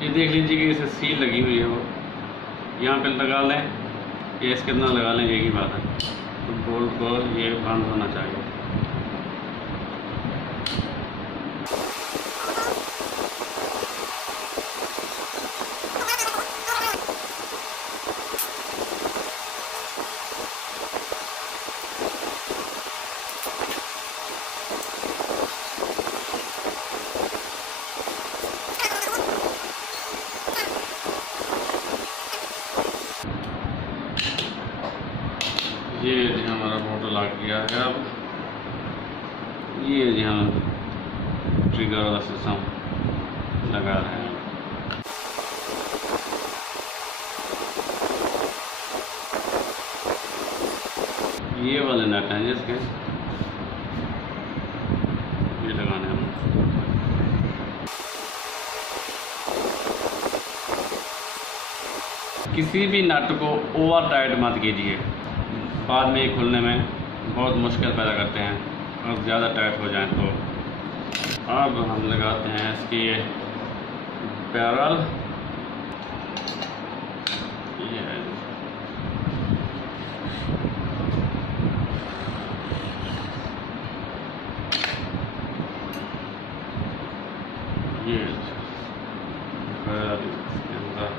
ये देख लीजिए कि इसे सील लगी हुई है, वो यहाँ पे लगा लें या इसके अंदर लगा लें, एक ही बात है। तो बोल्ट को ये बंद होना चाहिए। ये जी हमारा मोटर लग गया है। अब ये जी हम ट्रिगर वाला सिस्टम लगा रहे हैं। ये वाले नट हैं जिसके ये लगाने हैं। किसी भी नट को ओवर टाइट मत कीजिए, बाद में खुलने में बहुत मुश्किल पैदा करते हैं और ज़्यादा टाइट हो जाए तो। अब हम लगाते हैं इसकी ये बैरल। ये है ये बैरल इसके अंदर।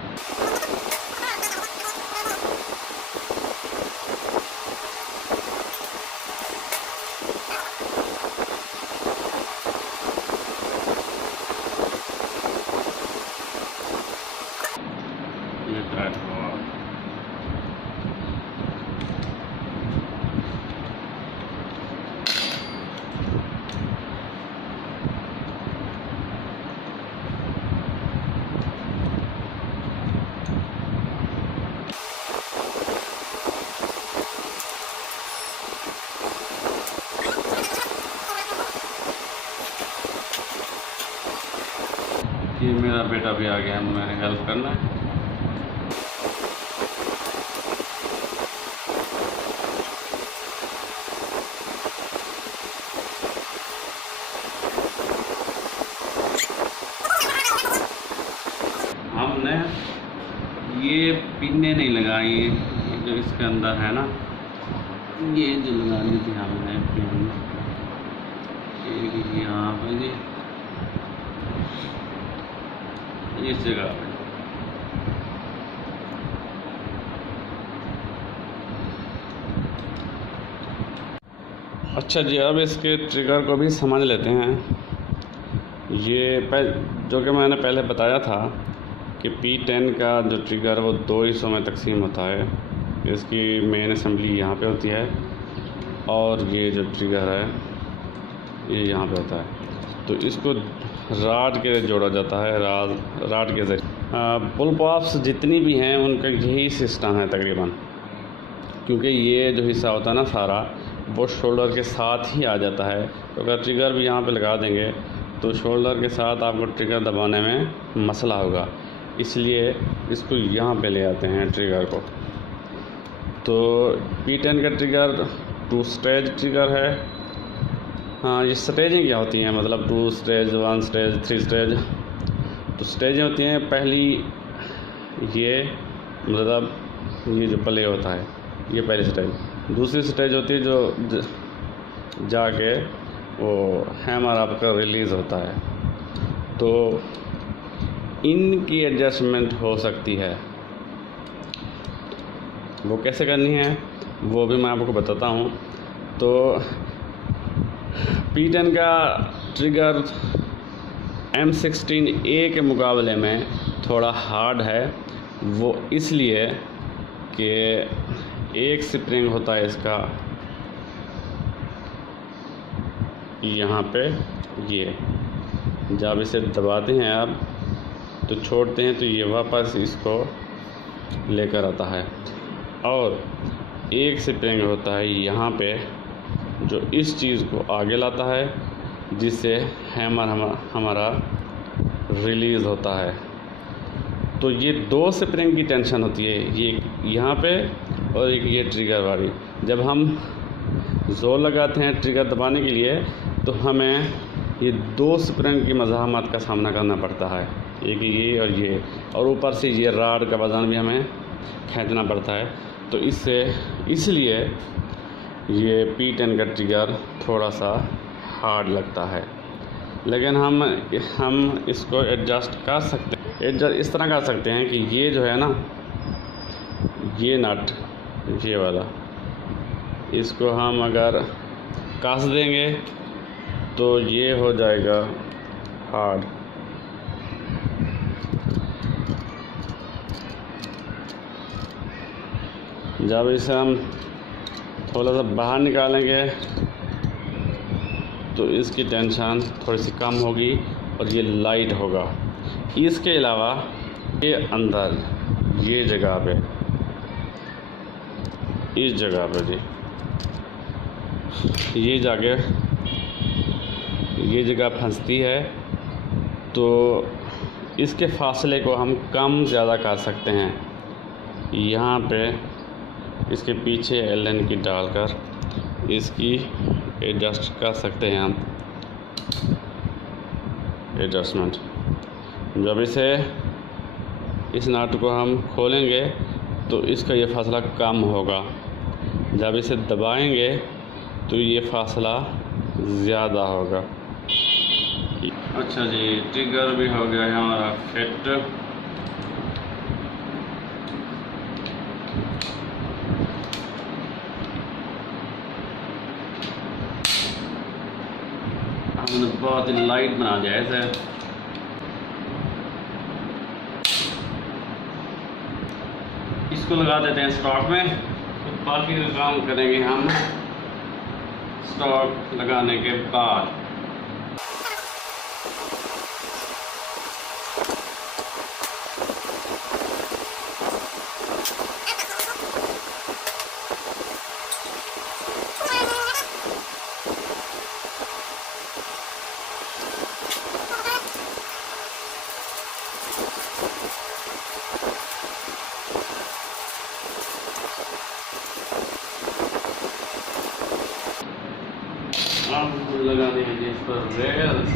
ये टाइट हुआ। ये मेरा बेटा भी आ गया, मैंने हेल्प करना है। हमने ये पिने नहीं लगाई, जो इसके अंदर है ना, ये जो लगानी थी हमने पिन यहाँ पे जी, इस जगह पे। अच्छा जी, अब इसके ट्रिगर को भी समझ लेते हैं। ये जो कि मैंने पहले बताया था कि P10 का जो ट्रिगर वो 2 हिस्सों में तकसीम होता है। इसकी मेन असेंबली यहाँ पे होती है और ये जो ट्रिगर है ये यहाँ पे होता है। तो इसको राड के जोड़ा जाता है, राड के ज़रिए। पुल पॉप्स जितनी भी हैं उनका यही सिस्टम है तकरीबन, क्योंकि ये जो हिस्सा होता है ना सारा, वो शोल्डर के साथ ही आ जाता है। तो अगर ट्रिगर भी यहाँ पे लगा देंगे तो शोल्डर के साथ आपको ट्रिगर दबाने में मसला होगा, इसलिए इसको यहाँ पे ले आते हैं ट्रिगर को। तो P10 का ट्रिगर 2 स्टेज ट्रिगर है। हाँ, ये स्टेजें क्या होती हैं, मतलब 2 स्टेज, 1 स्टेज, 3 स्टेज। तो स्टेजें होती हैं, पहली ये मतलब ये जो प्ले होता है ये पहली स्टेज। दूसरी स्टेज होती है जो जाके वो हैमर आपका रिलीज़ होता है। तो इनकी एडजस्टमेंट हो सकती है, वो कैसे करनी है वो भी मैं आपको बताता हूँ। तो P10 का ट्रिगर M16A के मुकाबले में थोड़ा हार्ड है, वो इसलिए कि एक स्प्रिंग होता है इसका यहाँ पे, ये जब इसे दबाते हैं आप तो छोड़ते हैं तो ये वापस इसको लेकर आता है, और एक स्प्रिंग होता है यहाँ पे जो इस चीज़ को आगे लाता है, जिससे हैमर हमारा रिलीज़ होता है। तो ये 2 स्प्रिंग की टेंशन होती है, ये यहाँ पे और एक ये ट्रिगर वाली। जब हम जोर लगाते हैं ट्रिगर दबाने के लिए तो हमें ये 2 स्प्रिंग की मज़ाहमत का सामना करना पड़ता है, एक ये और ऊपर से ये राड का वज़न भी हमें खींचना पड़ता है। तो इसलिए ये P10 का ट्रिगर थोड़ा सा हार्ड लगता है, लेकिन हम इसको एडजस्ट कर सकते हैं। एडजस्ट इस तरह कर सकते हैं कि ये जो है ना, ये नट, ये वाला, इसको हम अगर कस देंगे तो ये हो जाएगा हार्ड। जब इसे हम थोड़ा सा बाहर निकालेंगे तो इसकी टेंशन थोड़ी सी कम होगी और ये लाइट होगा। इसके अलावा ये अंदर ये जगह पे, इस जगह पे जी, ये जगह फंसती है, तो इसके फासले को हम कम ज़्यादा कर सकते हैं। यहाँ पे इसके पीछे एलन की डालकर इसकी एडजस्ट कर सकते हैं हम, एडजस्टमेंट। जब इस नट को हम खोलेंगे तो इसका ये फासला कम होगा, जब इसे दबाएंगे तो ये फासला ज़्यादा होगा। अच्छा जी, ट्रिगर भी हो गया है हमारा फिट। हमने बहुत ही लाइट बना दिया है इसे। इसको लगा देते हैं स्टॉक में, तो बाकी का काम करेंगे हम स्टॉक लगाने के बाद। अब लगाने हैं इस पर रेल्स।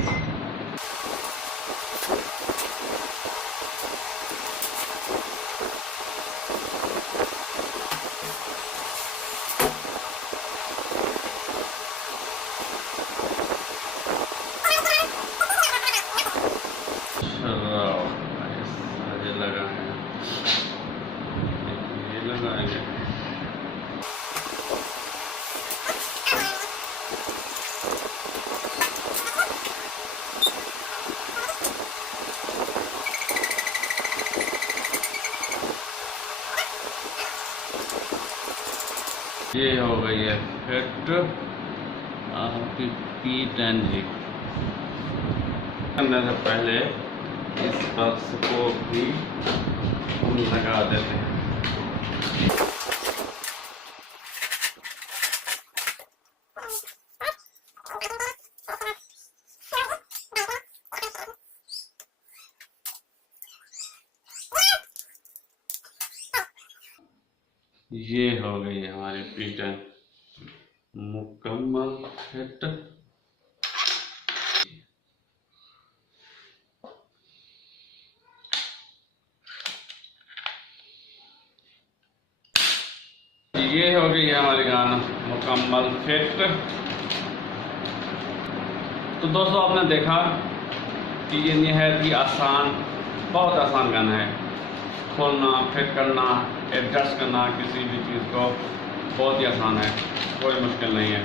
लगाएंगे। ये हो गई है फिट आपकी P10 जी। करने से पहले इस पर स्कोप भी हम लगा देते हैं। ये हो गई हमारी P10 मुकम्मल फिट। ये हो गई हमारी गन मुकम्मल फिट। तो दोस्तों, आपने देखा कि ये निहायत ही आसान, बहुत आसान गन है। खोलना, फिट करना, एडजस्ट करना किसी भी चीज़ को बहुत ही आसान है, कोई मुश्किल नहीं है।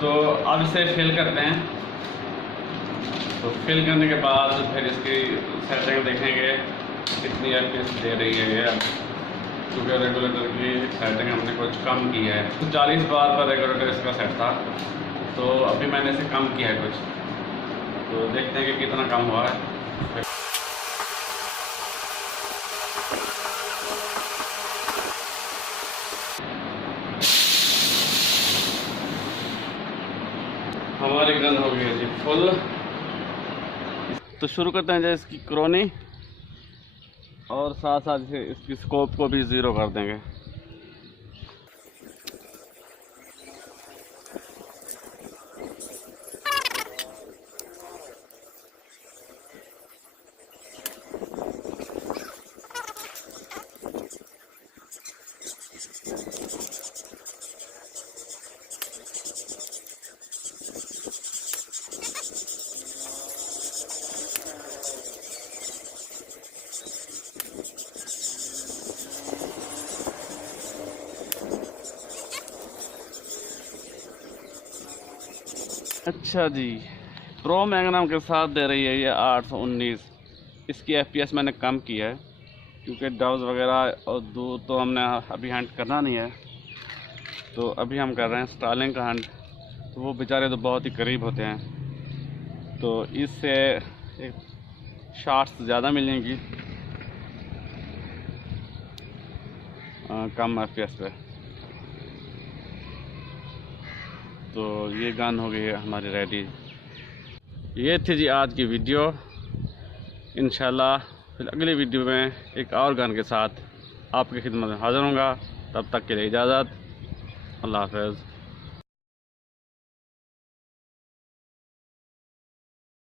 तो अब इसे फिल करते हैं। तो फिल करने के बाद फिर इसकी सेटिंग देखेंगे कितनी FPS दे रही है ये। क्योंकि रेगुलेटर की सेटिंग हमने कुछ कम की है, तो 40 बार पर रेगुलेटर इसका सेट था, तो अभी मैंने इसे कम किया है कुछ। तो देखते हैं कि कितना कम हुआ है। हमारी गन हो गई है जी फुल। तो शुरू करते हैं जैसे इसकी क्रोनी, और साथ साथ इसे इसकी स्कोप को भी 0 कर देंगे। अच्छा जी, प्रो मैग्नम के साथ दे रही है ये 819। इसकी FPS मैंने कम की है क्योंकि डब्स वगैरह और दूध तो हमने अभी हंट करना नहीं है, तो अभी हम कर रहे हैं स्टार्लिंग का हंट। तो वो बेचारे तो बहुत ही करीब होते हैं, तो इससे एक शॉट्स ज़्यादा मिलेंगी कम FPS पे। तो ये गन हो गई है हमारी रेडी। ये थी जी आज की वीडियो। इंशाल्लाह फिर अगली वीडियो में एक और गन के साथ आपकी खिदमत में हाज़िर होऊंगा। तब तक के लिए इजाज़त। अल्लाह हाफ़िज़।